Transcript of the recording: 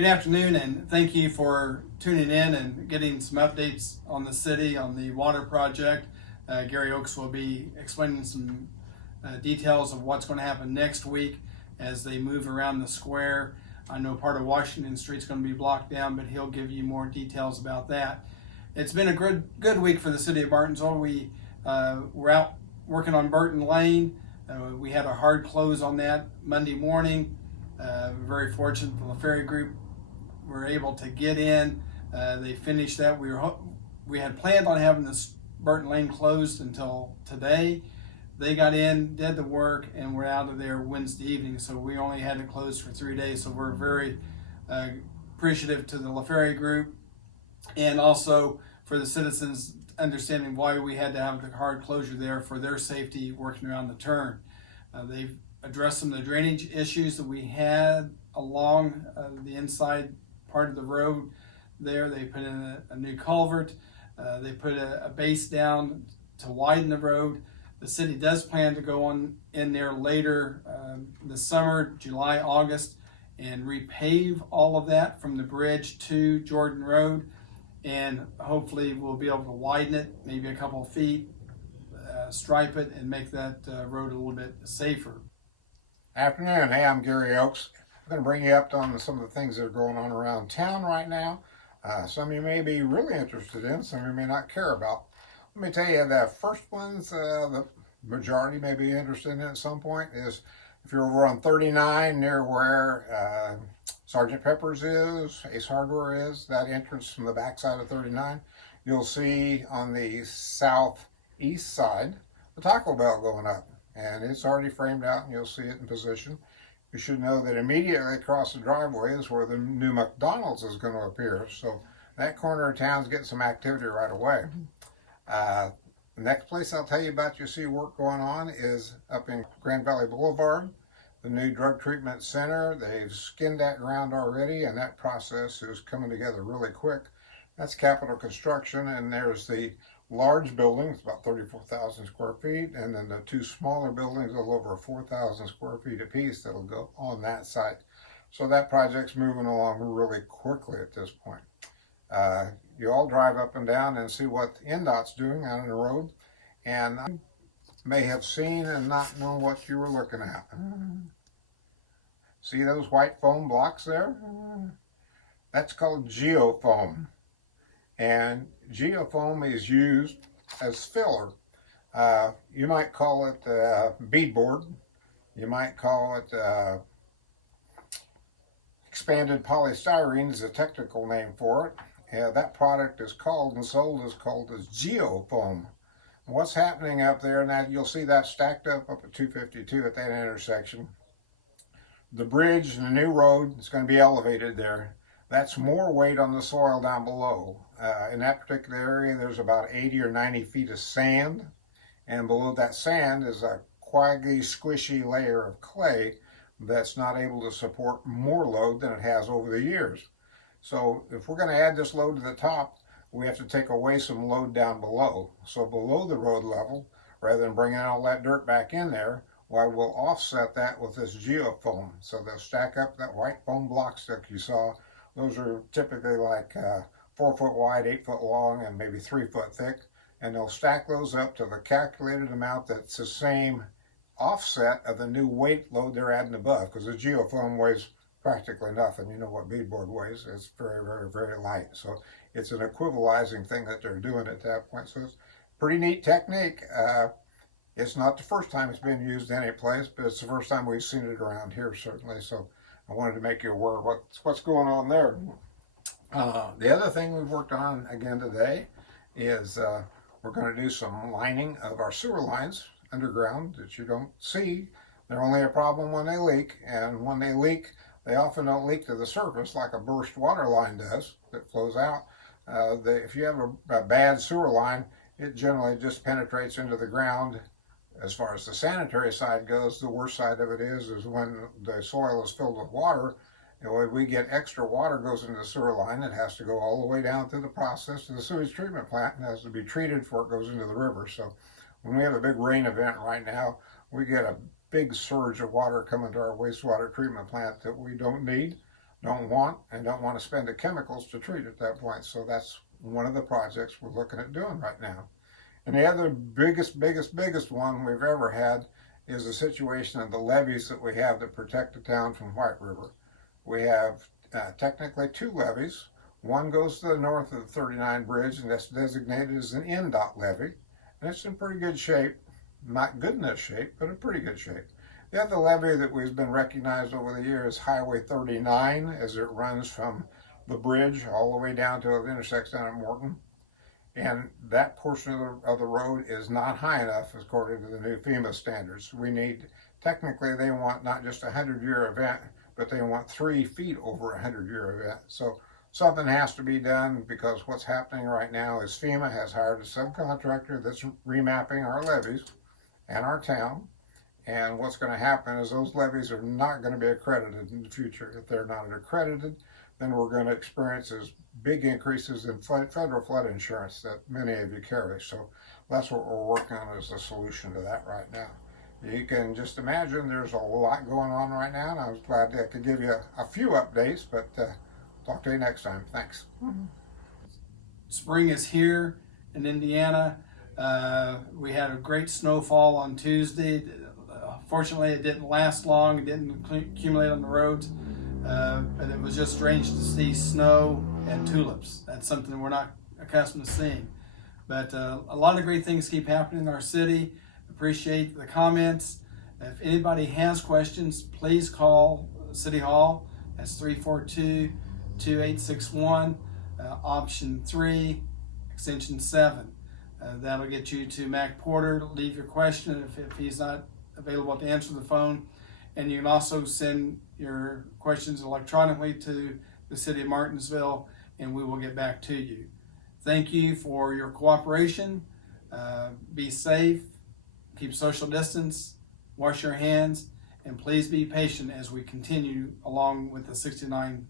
Good afternoon, and thank you for tuning in and getting some updates on the city, on the water project. Gary Oakes will be explaining some details of what's going to happen next week as they move around the square. I know part of Washington Street's going to be blocked down, but he'll give you more details about that. It's been a good week for the city of Martinsville. We were out working on Burton Lane. We had a hard close on that Monday morning. We're very fortunate the LaFerry Group were able to get in. They finished that. We had planned on having this Burton Lane closed until today. They got in, did the work, and we're out of there Wednesday evening. So we only had it closed for 3 days. So we're very appreciative to the LaFerry Group, and also for the citizens understanding why we had to have the hard closure there for their safety working around the turn. They've addressed some of the drainage issues that we had along the inside part of the road there. They put in a new culvert. They put a base down to widen the road. The city does plan to go on in there later this summer, July, August, and repave all of that from the bridge to Jordan Road. And hopefully we'll be able to widen it, maybe a couple of feet, stripe it, and make that road a little bit safer. Afternoon. Hey, I'm Gary Oakes. I'm going to bring you up on some of the things that are going on around town right now. Some of you may be really interested in, some of you may not care about. Let me tell you, the first ones the majority may be interested in at some point is if you're over on 39 near where Sergeant Pepper's is, Ace Hardware is, that entrance from the backside of 39, you'll see on the southeast side the Taco Bell going up. And it's already framed out and you'll see it in position. You should know that immediately across the driveway is where the new McDonald's is going to appear. So that corner of town's getting some activity right away. The next place I'll tell you about you see work going on is up in Grand Valley Boulevard, the new drug treatment center. They've skinned that ground already and that process is coming together really quick. That's Capital Construction, and there's the large buildings, about 34,000 square feet, and then the two smaller buildings, a little over 4,000 square feet apiece, that'll go on that site. So that project's moving along really quickly at this point. You all drive up and down and see what NDOT's doing out on the road, and I may have seen and not known what you were looking at. See those white foam blocks there? That's called geofoam. And geofoam is used as filler. You might call it beadboard. You might call it expanded polystyrene is a technical name for it. That product is called and sold as geofoam. And what's happening up there, and that you'll see that stacked up at 252 at that intersection. The bridge and the new road is going to be elevated there. That's more weight on the soil down below. In that particular area, there's about 80 or 90 feet of sand, and below that sand is a quaggy, squishy layer of clay that's not able to support more load than it has over the years. So if we're going to add this load to the top, we have to take away some load down below. So below the road level, rather than bringing all that dirt back in there, well, we'll offset that with this geofoam. So they'll stack up that white foam blocks that you saw. Those are typically like 4 foot wide, 8 foot long, and maybe 3 foot thick. And they'll stack those up to the calculated amount that's the same offset of the new weight load they're adding above, because the geofoam weighs practically nothing. You know what beadboard weighs. It's very, very, very light. So it's an equivalizing thing that they're doing at that point. So it's a pretty neat technique. It's not the first time it's been used any place, but it's the first time we've seen it around here, certainly. So I wanted to make you aware of what's going on there. The other thing we've worked on again today is we're going to do some lining of our sewer lines underground that you don't see. They're only a problem when they leak, and when they leak, they often don't leak to the surface like a burst water line does that flows out. If you have a bad sewer line, it generally just penetrates into the ground. As far as the sanitary side goes, the worst side of it is when the soil is filled with water, and when we get extra water goes into the sewer line, it has to go all the way down through the process to the sewage treatment plant and has to be treated before it goes into the river. So when we have a big rain event right now, we get a big surge of water coming to our wastewater treatment plant that we don't need. don't want to spend the chemicals to treat at that point. So that's one of the projects we're looking at doing right now. And the other biggest one we've ever had is the situation of the levees that we have that protect the town from White River. We have technically two levees. One goes to the north of the 39 bridge, and that's designated as an NDOT levee. And it's in pretty good shape. Not good enough shape, but in pretty good shape. The other levee that we've been recognized over the years is Highway 39, as it runs from the bridge all the way down to the intersection down at Morton. And that portion of the road is not high enough according to the new FEMA standards. We need, technically they want not just a 100-year event, but they want 3 feet over a 100-year event. So something has to be done, because what's happening right now is FEMA has hired a subcontractor that's remapping our levees and our town. And what's going to happen is those levees are not going to be accredited in the future. If they're not accredited, then we're going to experience as big increases in federal flood insurance that many of you carry. So that's what we're working on as a solution to that right now. You can just imagine there's a lot going on right now, and I was glad I could give you a few updates, but talk to you next time. Thanks. Spring is here in Indiana. We had a great snowfall on Tuesday. Fortunately, it didn't last long. It didn't accumulate on the roads, but it was just strange to see snow and tulips. That's something we're not accustomed to seeing. But a lot of great things keep happening in our city. Appreciate the comments. If anybody has questions, please call City Hall. That's 342-2861, option 3, extension 7. That'll get you to Mac Porter. Leave your question if he's not available to answer the phone. And you can also send your questions electronically to the City of Martinsville, and we will get back to you. Thank you for your cooperation. Be safe, keep social distance, wash your hands, and please be patient as we continue along with the 69